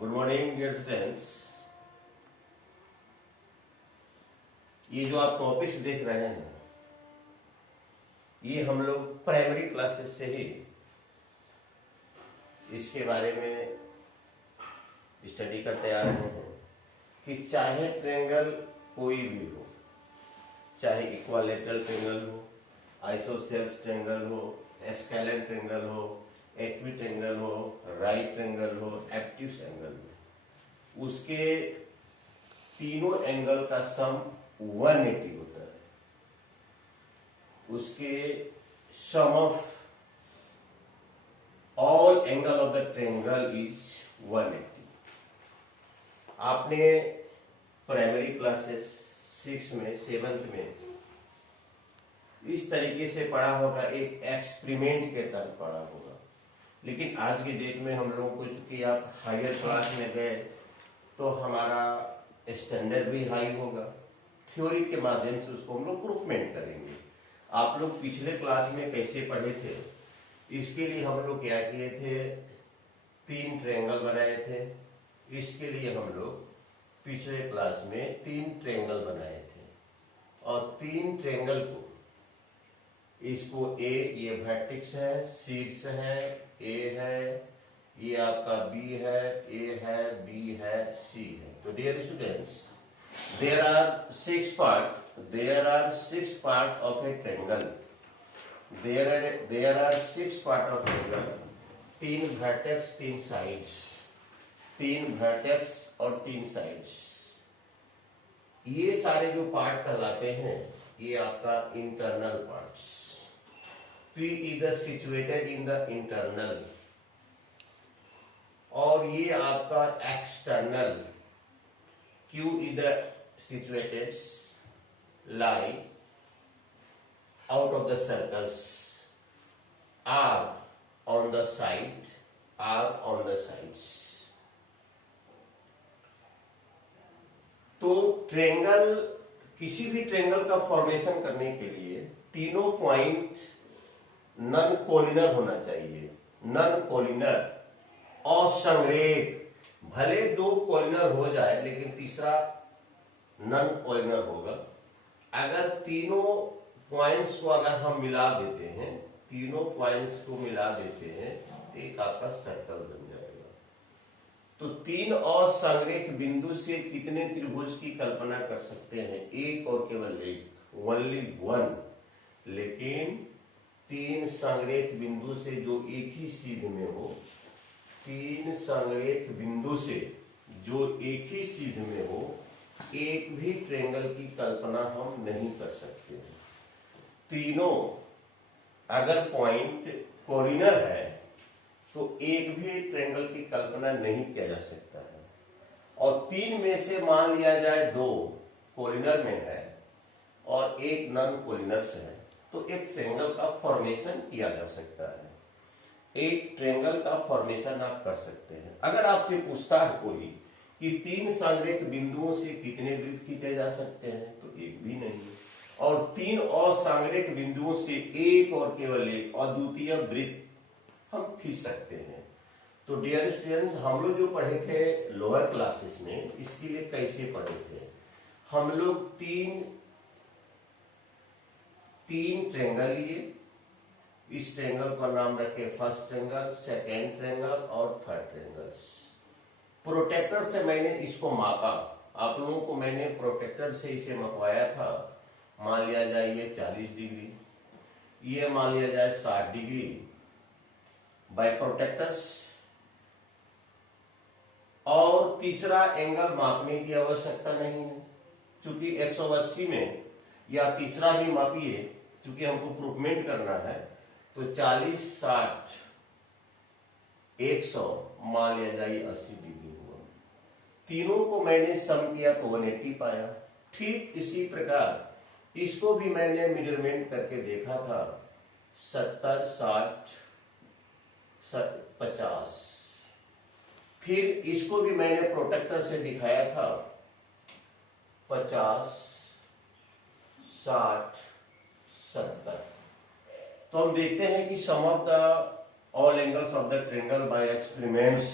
Good morning dear students. ये जो आप टॉपिक्स देख रहे हैं ये हम लोग प्राइमरी क्लासेस से ही इसके बारे में स्टडी करते आ रहे हैं कि चाहे ट्रायंगल कोई भी हो, चाहे इक्विलैटरल ट्रायंगल हो, आइसोसेल्स ट्रायंगल हो, स्केलेन ट्रायंगल हो, एक्विट्रायंगल हो, राइट ट्रायंगल हो, एब्ट्यूस एंगल हो, उसके तीनों एंगल का सम 180 होता है। उसके sum of all angle of the triangle is 180। आपने प्राइमरी क्लासेस 6 में 7th में इस तरीके से पढ़ा होगा, एक एक्सपेरिमेंट के तहत पढ़ा होगा। लेकिन आज की डेट में हम लोगों को, चूंकि आप हायर क्लास में गए तो हमारा स्टैंडर्ड भी हाई होगा, थ्योरी के माध्यम से उसको हम लोग प्रूफमेंट करेंगे। आप लोग पिछले क्लास में कैसे पढ़े थे, इसके लिए हम लोग क्या किए थे, 3 ट्रायंगल बनाए थे। इसके लिए हम लोग पिछले क्लास में 3 ट्रायंगल बनाए थे और 3 ट्रायंगल को, इसको ए, ये वर्टेक्स है, शीर्ष है, ए है, ये आपका बी है, ए है, बी है, सी है। तो dear students, there are 6 part of a triangle. There are 6 part of triangle, 3 vertex 3 sides, 3 vertex और 3 sides। ये सारे जो पार्ट कहलाते हैं ये आपका internal parts. P is situated in the internal और ये आपका external. Q is situated lie out of the circles, R on the side, R on the sides। तो ट्रायंगल, किसी भी ट्रायंगल का फॉर्मेशन करने के लिए तीनों पॉइंट नन कोलिनर होना चाहिए। नन कोलिनर और संरेख, भले 2 कोलिनर हो जाए लेकिन तीसरा नन कोलिनर होगा। अगर तीनों पॉइंट्स को अगर हम मिला देते हैं, तीनों पॉइंट्स को मिला देते हैं तो एक आपका सर्कल बन जाएगा। तो 3 और संरेख बिंदु से कितने त्रिभुज की कल्पना कर सकते हैं? एक और केवल एक, ओनली 1। लेकिन 3 संरेख बिंदु से जो एक ही सीध में हो, 3 संरेख बिंदु से जो एक ही सीध में हो, एक भी ट्रायंगल की कल्पना हम नहीं कर सकते हैं। तीनों अगर पॉइंट कोलिनर है तो एक भी ट्रायंगल की कल्पना नहीं किया जा सकता है। और 3 में से मान लिया जाए 2 कोलिनर में है और एक नॉन कोलिनर से है, तो एक ट्रायंगल का फॉर्मेशन किया जा सकता है। एक ट्रायंगल का फॉर्मेशन आप कर सकते हैं। अगर आपसे पूछता है कोई कि 3 संरेख बिंदुओं से कितने वृत्त खींचे जा सकते हैं, तो एक भी नहीं। और 3 और संरेख बिंदुओं से एक और केवल एक अद्वितीय वृत्त हम खींच सकते हैं। तो डियर स्टूडेंट्स, हम लोग जो पढ़े थे लोअर क्लासेस में, इसके लिए कैसे पढ़े थे, हम लोग 3 ट्रायंगल लिए। इस ट्रायंगल का नाम रखे फर्स्ट ट्रायंगल, सेकेंड ट्रायंगल और थर्ड ट्रायंगल। प्रोटेक्टर से मैंने इसको मापा, आप लोगों को मैंने प्रोटेक्टर से इसे मपवाया था। मान लिया जाए ये 40 डिग्री, ये मान लिया जाए 60 डिग्री बाय प्रोटेक्टर्स। और तीसरा एंगल मापने की आवश्यकता नहीं है, क्योंकि 180 में या तीसरा भी मापिए, क्योंकि हमको प्रूफमेंट करना है। तो 40, 60, 100 मान लिया जाए 80 डिग्री हुआ। तीनों को मैंने सम किया तो 180 पाया। ठीक इसी प्रकार इसको भी मैंने मेजरमेंट करके देखा था, 70, 60, 50। फिर इसको भी मैंने प्रोटेक्टर से दिखाया था, 50, 60, 70। तो हम देखते हैं कि sum of the all angles of the triangle by experiments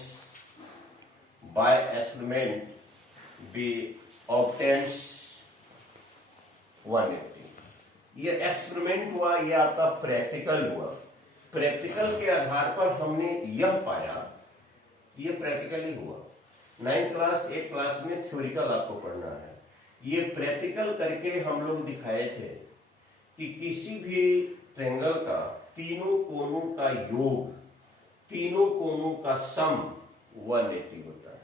by experiment be obtains 180। ये एक्सपेरिमेंट हुआ, ये आपका प्रैक्टिकल हुआ। प्रैक्टिकल के आधार पर हमने यह पाया, ये प्रैक्टिकल ही हुआ। 9th क्लास 8th क्लास में थ्योरिकल आपको पढ़ना है, ये प्रैक्टिकल करके हम लोग दिखाए थे कि किसी भी ट्रायंगल का तीनों कोनों का योग, तीनों कोनों का सम 180 होता है।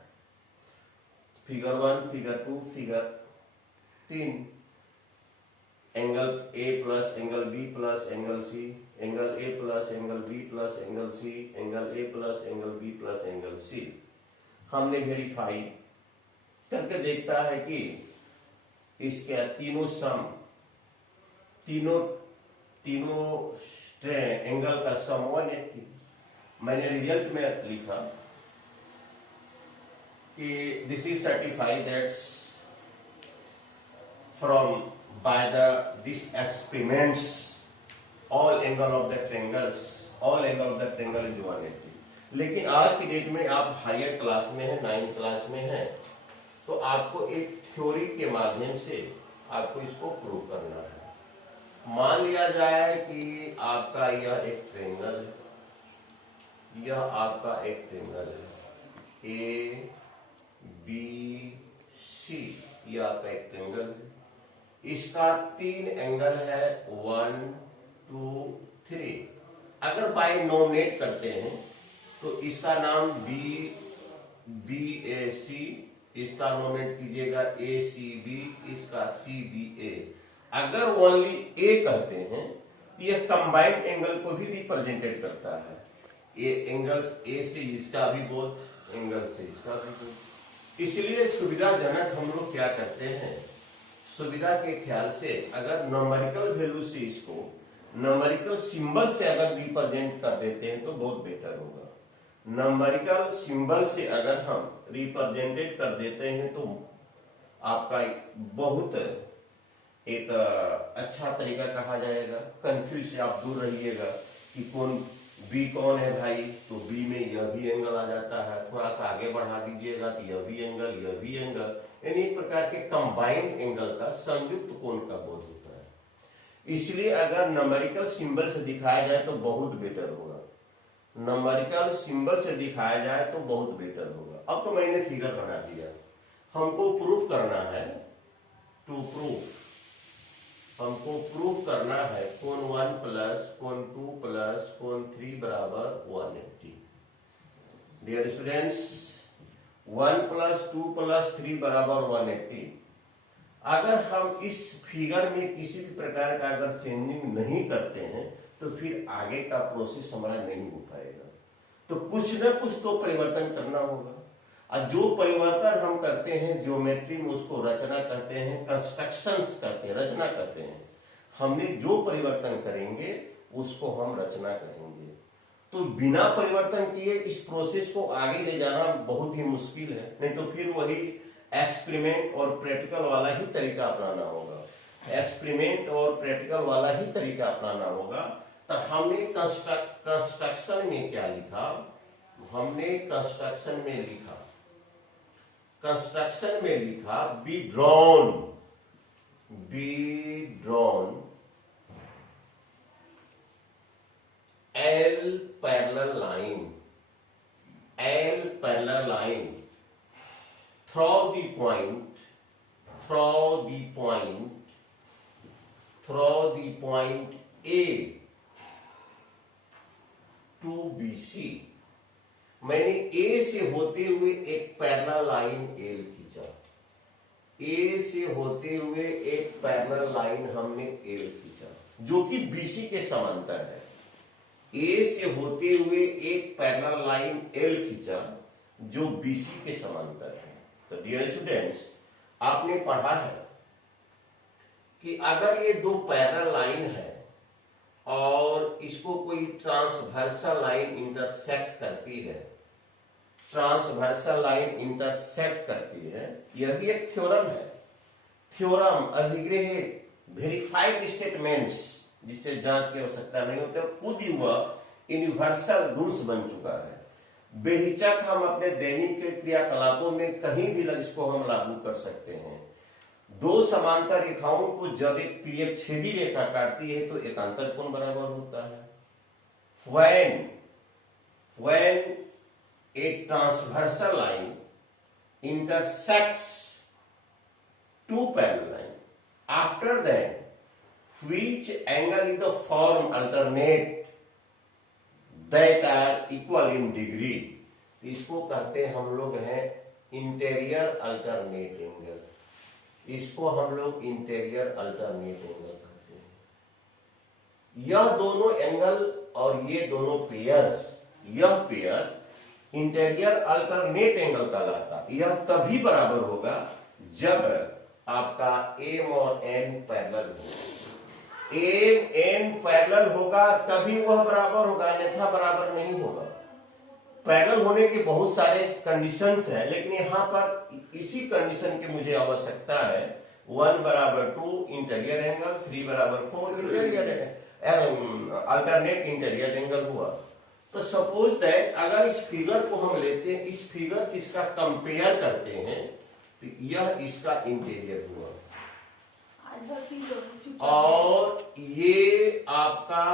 Figure 1, figure 2, figure 3, angle A plus angle B plus angle C, angle A plus angle B plus angle C, angle A plus angle B plus angle C. हमने वेरीफाई करके देखता है कि इसके तीनों सम, तीनों एंगल का सम 180। मैंने रिजल्ट में लिखा कि this is certified that's from by this experiments all angle of the triangles, all angle of the triangle is 180। लेकिन आज की डेट में आप हायर क्लास में हैं, 9th क्लास में हैं, तो आपको एक थ्योरी के माध्यम से आपको इसको प्रूव करना है। मान लिया जाए कि आपका यह एक ट्रायंगल है, यह आपका एक ट्रायंगल है ए बी सी, यह आपका एक ट्रायंगल है। इसका 3 एंगल है 1 2 3। अगर बाय नोमिनेट करते हैं तो इसका नाम बी ए सी, इसका नोमिनेट कीजिएगा ए सी बी, इसका सी बी ए। अगर ओनली ए कहते हैं तो यह कंबाइंड एंगल को भी रिप्रेजेंटेड करता है। ये एंगल्स ए से इसका भी बोथ, एंगल से इसका भी बोथ। इसलिए सुविधाजनक हम लोग क्या करते हैं, सुविधा के ख्याल से अगर नंबरिकल वैल्यू से इसको नंबरिकल सिंबल से अगर रिप्रेजेंट कर देते हैं तो बहुत बेटर होगा। नंबरिकल सिंबल से अगर हम रिप्रेजेंटेड कर देते हैं तो आपका बहुत एक अच्छा तरीका कहा जाएगा। कंफ्यूज से आप दूर रहिएगा कि कौन बी कौन है भाई, तो बी में यह भी एंगल आ जाता है, थोड़ा सा आगे बढ़ा दीजिएगा तो यह भी एंगल, यह भी एंगल, यानी एक प्रकार के कंबाइंड एंगल का संयुक्त कोण का बोध होता है। इसलिए अगर नंबरिकल सिंबल से दिखाया जाए तो बहुत बेटर होगा, नंबरिकल सिंबल से दिखाया जाए तो बहुत बेटर होगा। अब तो मैंने फिगर बना दिया, हमको प्रूफ करना है, टू प्रूफ, हमको प्रूफ करना है कोण 1 प्लस कोण 2 प्लस कोण 3 बराबर 180। डियर स्टूडेंट्स, 1 प्लस 2 प्लस 3 बराबर 180। अगर हम इस फिगर में किसी भी प्रकार का अगर चेंजिंग नहीं करते हैं तो फिर आगे का प्रोसेस हमारा नहीं हो पाएगा। तो कुछ ना कुछ तो परिवर्तन करना होगा, और जो परिवर्तन हम करते हैं ज्योमेट्री में उसको रचना कहते हैं, कंस्ट्रक्शंस कहते हैं, रचना कहते हैं। हमने जो परिवर्तन करेंगे उसको हम रचना कहेंगे। तो बिना परिवर्तन किए इस प्रोसेस को आगे ले जाना बहुत ही मुश्किल है, नहीं तो फिर वही एक्सपेरिमेंट और प्रैक्टिकल वाला ही तरीका अपनाना होगा, एक्सपेरिमेंट और प्रैक्टिकल वाला ही तरीका अपनाना होगा। तो हमने कंस्ट्रक्शन में क्या लिखा, हमने कंस्ट्रक्शन में लिखा, कंस्ट्रक्शन में लिखा be drawn L parallel line through the point A to BC। मैंने A से होते हुए एक पैरेलल लाइन L खींचा, A से होते हुए एक पैरेलल लाइन हमने L खींचा जो कि BC के समांतर है। A से होते हुए एक पैरेलल लाइन L खींचा जो BC के समांतर है। तो डियर स्टूडेंट्स, आपने पढ़ा है कि अगर ये दो पैरेलल लाइन है और इसको कोई ट्रांसवर्सल लाइन इंटरसेक्ट करती है, ट्रांसवर्सल लाइन इंटरसेक्ट करती है, यह भी एक थ्योरम है। थ्योरम, अभिग्रह, वेरीफाइड स्टेटमेंट्स जिससे जांच की आवश्यकता नहीं होती, खुद ही वह यूनिवर्सल रूल्स बन चुका है। बेहिचक हम अपने दैनिक क्रियाकलापों में कहीं भी इसको हम लागू कर सकते हैं। दो समांतर रेखाओं को जब एक त्रियकछेदी रेखा काटती है तो एकांतर कोण बराबर होता है। when a transversal line intersects two parallel lines, after that which angle is the form alternate that are equal in degree, इसको कहते हैं हम लोग हैं इंटीरियर अल्टरनेट एंगल। इसको हम लोग इंटीरियर अल्टरनेट एंगल कहते हैं। यह दोनों एंगल और ये दोनों पेयर, यह पेयर इंटीरियर अल्टरनेट एंगल कहलाता। यह तभी बराबर होगा जब आपका एम और एन पैरेलल हो। एम एन पैरेलल होगा तभी वह बराबर होगा, अन्यथा बराबर नहीं होगा। पैरेलल होने के बहुत सारे कंडीशंस हैं, लेकिन यहां पर इसी कंडीशन की मुझे आवश्यकता है। 1 बराबर 2 इंटीरियर एंगल, 3 बराबर 4 इंटीरियर अल्टरनेट इंटीरियर एंगल हुआ। तो सपोज दैट अगर इस फिगर को हम लेते हैं, इस फिगर से इसका कंपेयर करते हैं, तो यह इसका इंटीरियर हुआ और ये आपका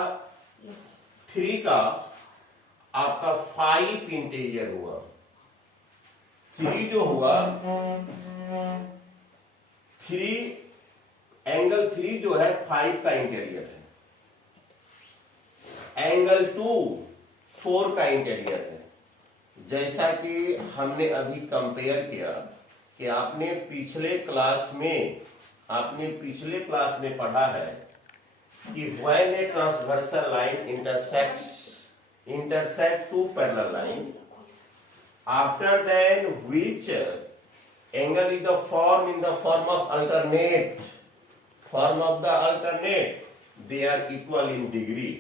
3 का आपका 5 इंटीरियर हुआ। 3 जो हुआ 3 एंगल 3 जो है 5 का इंटीरियर है। एंगल 2 4 का इंटीरियर है। जैसा कि हमने अभी कंपेयर किया कि आपने पिछले क्लास में पढ़ा है कि when a transversal line intersect two parallel line, after then which angle is the form in the form of the alternate, they are equal in degree।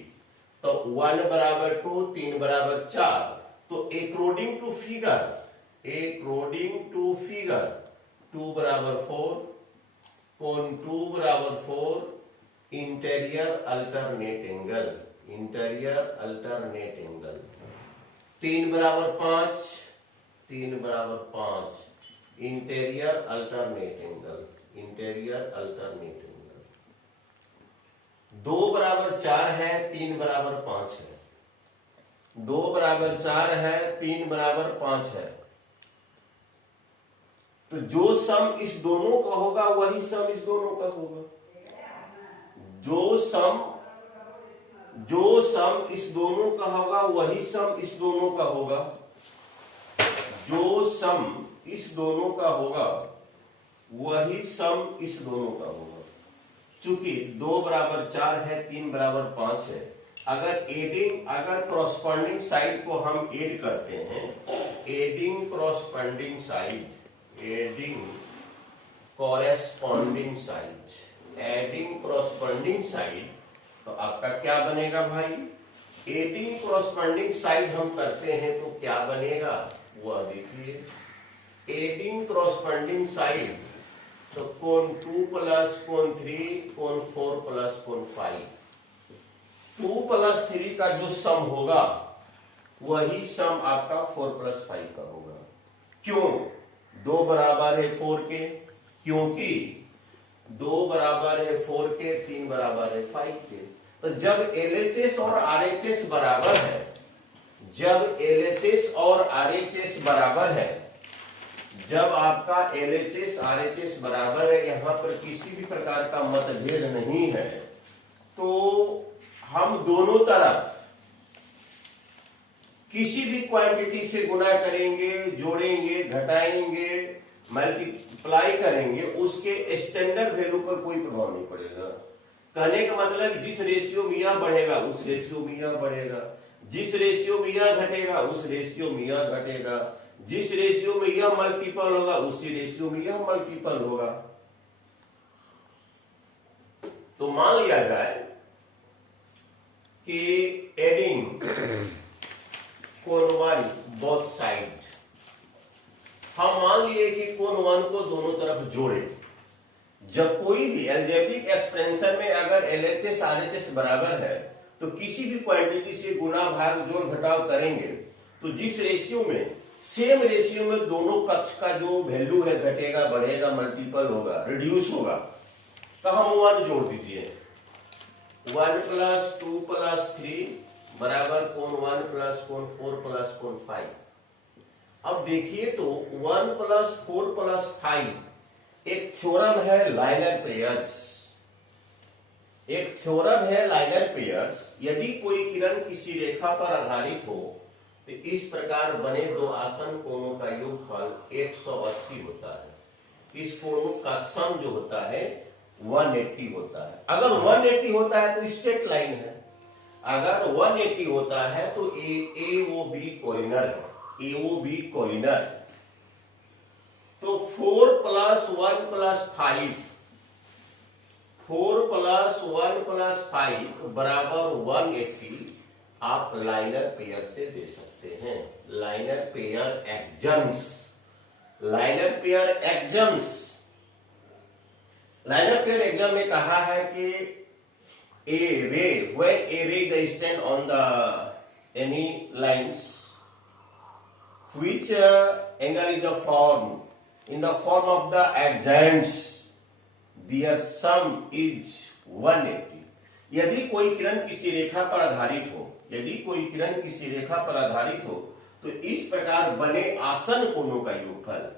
तो 1 बराबर 2, 3 बराबर 4। तो अकॉर्डिंग टू फिगर 2 बराबर 4, कोण 2 बराबर 4, इंटीरियर अल्टरनेट एंगल, 3 बराबर 5, 3 बराबर 5, interior alternate angle. 2 बराबर 4 है, 3 बराबर 5 है। 2 बराबर 4 है, 3 बराबर 5 है। तो जो सम इस दोनों का होगा वही सम इस दोनों का होगा। जो सम इस दोनों का होगा वही सम इस दोनों का होगा। जो सम इस दोनों का होगा वही सम इस दोनों का होगा। चूंकि 2 बराबर 4 है, 3 बराबर 5 है, अगर कॉरस्पॉन्डिंग साइड को हम ऐड करते हैं, एडिंग कॉरस्पॉन्डिंग साइड, तो आपका क्या बनेगा भाई? एडिंग कॉरस्पॉन्डिंग साइड हम करते हैं तो क्या बनेगा वह देखिए। एडिंग कॉरस्पॉन्डिंग साइड तो कोण 2 प्लस कोण 3, कोण 4 प्लस कोण 5। 2 प्लस 3 का जो सम होगा वही सम आपका 4 प्लस 5 का होगा। क्यों? 2 बराबर है 4 के, क्योंकि 2 बराबर है 4 के, 3 बराबर है 5 के। तो जब LHS और RHS बराबर है, जब LHS और RHS बराबर है, जब आपका LHS RHS बराबर है, यहां पर किसी भी प्रकार का मतभेद नहीं है, तो हम दोनों तरफ किसी भी क्वांटिटी से गुणा करेंगे, जोड़ेंगे, घटाएंगे, मल्टीप्लाई करेंगे, उसके स्टैंडर्ड वैल्यू पर कोई प्रभाव नहीं पड़ेगा। कहने का मतलब जिस रेशियो में यह बढ़ेगा उस रेशियो में यह बढ़ेगा, जिस रेशियो में यह घटेगा उस रेशियो में यह घटेगा, जिस रेशियो में यह मल्टीपल होगा उसी रेशियो में यह मल्टीपल होगा। तो मान लिया जाए कि एडिंग कोण 1 बोथ साइड, हम मान लिए कि कोण 1 को दोनों तरफ जोड़े। जब कोई भी अलजेब्रिक एक्सपेंशन में अगर LHS RHS बराबर है तो किसी भी क्वांटिटी से गुणा भाग जोड़ घटाव करेंगे तो जिस रेशियो में, सेम रेशियो में दोनों पक्ष का जो वैल्यू है घटेगा, बढ़ेगा, मल्टीपल होगा, रिड्यूस होगा, तो हम 1 जोड़ दीजिए। 1 + 2 + 3 बराबर कौन 1 + कौन 4 + कौन 5। अब देखिए तो 1 + 4 + 5 एक थ्योरम है लाइनर पेयर्स, एक थ्योरम है लाइनर पेयर्स। यदि कोई किरण किसी रेखा पर आधारित हो तो इस प्रकार बने दो आसन्न कोणों का योगफल 180 होता है। इस कोणों का सम जो होता है 180 होता है। अगर 180 होता है तो स्ट्रेट लाइन है, अगर 180 होता है तो AOB कोलिनर है, AOB कोलिनर। तो 4 + 1 + 5, 4 + 1 + 5 बराबर 180 आप लाइनर पेयर से दे सकते हैं। Linear pair axioms, linear pair axioms, linear pair axiom में कहा है कि a ray, when a ray is stand on the any lines, which angle is the form in the form of the adjoints, their sum is 180। यदि कोई किरण किसी रेखा पर आधारित हो, यदि कोई किरण किसी रेखा पर आधारित हो तो इस प्रकार बने आसन्न कोणों का योगफल,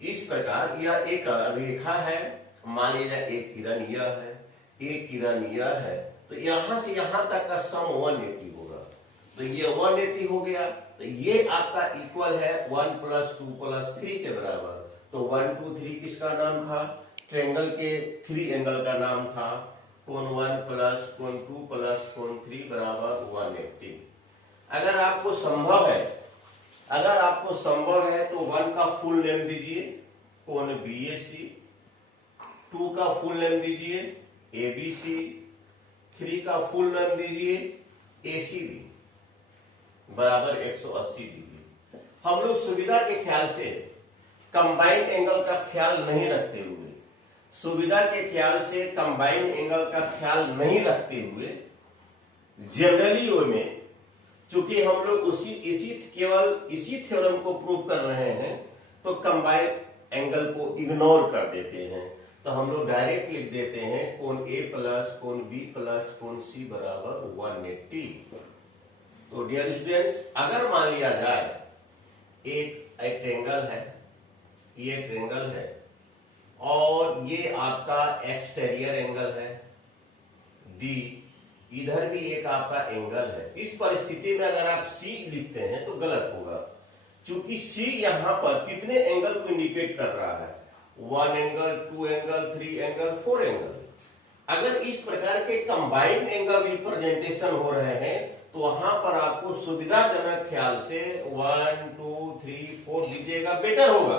इस प्रकार यह एक रेखा है, मान लीजिए एक किरण यह है, एक किरण यह है, तो यहां से यहां तक का सम 180 होगा। तो ये 180 हो गया, तो ये आपका इक्वल है 1 + 2 + 3 के बराबर। तो 1 2 3 किसका नाम था? ट्रायंगल के 3 एंगल का नाम था। कोण 1 + कोण 2 + कोण 3 बराबर 180। अगर आपको संभव है, अगर आपको संभव है तो 1 का फुल नेम दीजिए कोण BAC, 2 का फुल नेम दीजिए ABC, 3 का फुल नेम दीजिए ACB बराबर 180 डिग्री। हम लोग सुविधा के ख्याल से कंबाइंड एंगल का ख्याल नहीं रखते हुए, सुविधा के ख्याल से कंबाइंड एंगल का ख्याल नहीं रखते हुए जनरली वे में, चूंकि हम लोग केवल इसी थ्योरम को प्रूव कर रहे हैं तो कंबाइंड एंगल को इग्नोर कर देते हैं। तो हम लोग डायरेक्ट लिख देते हैं कोण A + कोण B + कोण C बराबर 180। तो डियर स्टूडेंट्स, अगर मान लिया जाए एक ट्रायंगल है, ये ट्रायंगल है और ये आपका एक्सटेरियर एंगल है D, इधर भी एक आपका एंगल है। इस परिस्थिति में अगर आप C लिखते हैं तो गलत होगा, क्योंकि C यहां पर कितने एंगल को इंडिकेट कर रहा है? 1 एंगल, 2 एंगल, 3 एंगल, 4 एंगल। अगर इस प्रकार के कंबाइंड एंगल रिप्रेजेंटेशन हो रहे हैं तो वहां पर आपको सुविधाजनक ख्याल से 1 2 3 4 दीजिएगा, बेटर होगा।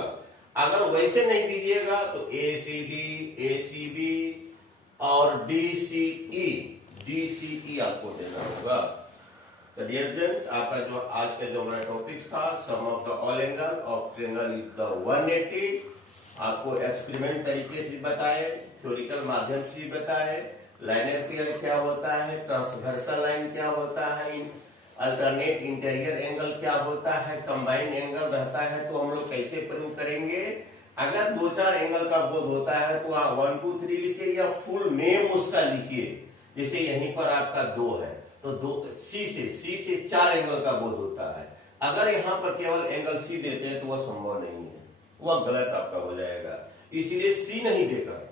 अगर वैसे नहीं दीजिएगा तो ACD, ACB और DCE आपको देना होगा। तो डियर फ्रेंड्स, आपका जो आज का जो हमारा टॉपिक्स था, sum of the all angle of triangle is the 180, आपको एक्सपेरिमेंट तरीके से बताए, थ्योरिकल माध्यम से भी बताए, लाइनर पेयर क्या होता है, ट्रांसवर्सल लाइन क्या होता है, अल्टरनेट इंटीरियर एंगल क्या होता है, कंबाइंड एंगल रहता है तो हम लोग कैसे प्रूव करेंगे। अगर 2-4 एंगल का बोध होता है तो आप 1 2 3 लिखिए या फुल नेम उसका लिखिए। जैसे यहीं पर आपका 2 है तो 2 C से 4 एंगल का बोध होता है। अगर यहाँ पर केवल एंगल C देते हैं तो वह संभव नहीं है, वह गलत आपका हो जाएगा। इसलिए C नहीं देकर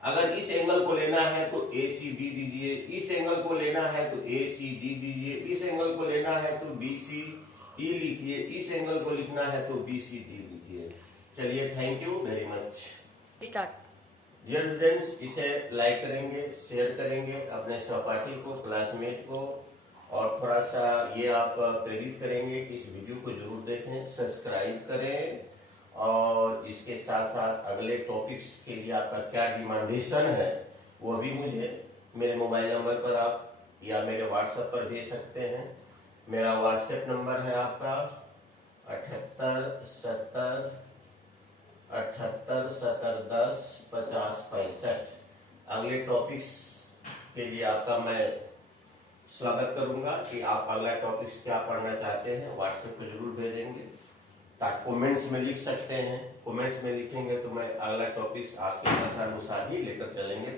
अगर इस एंगल को लेना है तो ACB दीजिए, इस एंगल को लेना है तो ACD दीजिए, इस एंगल को लेना है तो BCE लिखिए, इस एंगल को लिखना है तो BCD लिखिए। चलिए, thank you very much. Dear students, इसे लाइक करेंगे, शेयर करेंगे अपने सहपाठी को, क्लासमेट को, और थोड़ा सा ये आप प्रेरित करेंगे कि इस वीडियो को जरूर देखें, सब्सक्राइब करें, और इसके साथ साथ अगले टॉपिक्स के लिए आपका क्या डिमांडेशन है वो भी मुझे मेरे मोबाइल नंबर पर आप या मेरे व्हाट्सएप पर भेज सकते हैं। मेरा व्हाट्सएप नंबर है आपका 78707870105065। अगले टॉपिक्स के लिए आपका मैं स्वागत करूंगा कि आप अगला टॉपिक्स क्या पढ़ना चाहते हैं, व्हाट्सएप पे जरूर भेजेंगे, ताकि कमेंट्स में लिख सकते हैं। कमेंट्स में लिखेंगे तो मैं अगला टॉपिक्स आपके अनुसार ही लेकर चलेंगे।